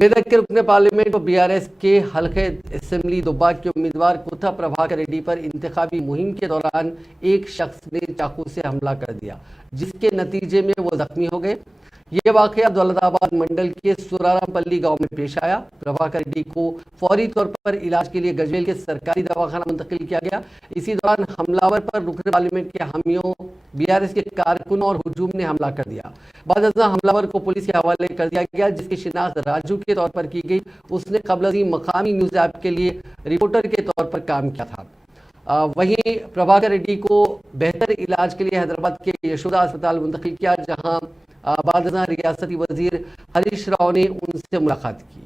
मेदक के रुकने पार्लियामेंट और बीआरएस के हल्के असेंबली दुब्बा के उम्मीदवार कोथा प्रभाकर रेड्डी पर इंतखाबी मुहिम के दौरान एक शख्स ने चाकू से हमला कर दिया, जिसके नतीजे में वो जख्मी हो गए। ये वाकया दौलताबाद मंडल के सुरारामपल्ली गांव में पेश आया। प्रभाकर रेड्डी को फौरी तौर पर इलाज के लिए गजवेल के सरकारी दवाखाना मुंतकिल किया गया। इसी दौरान हमलावर पर रुकने पार्लियामेंट के हामियों, बीआरएस के कारकुन और हुजूम ने हमला कर दिया। बाद हमलावर को पुलिस के हवाले कर दिया गया, जिसकी शिनाख्त राजू के तौर पर की गई। उसने कबल मकामी न्यूज ऐप के लिए रिपोर्टर के तौर पर काम किया था। वहीं प्रभाकर रेड्डी को बेहतर इलाज के लिए हैदराबाद के यशोदा अस्पताल मुंतकिल किया, जहां बाद रियासती वजीर हरीश राव ने उनसे मुलाकात की।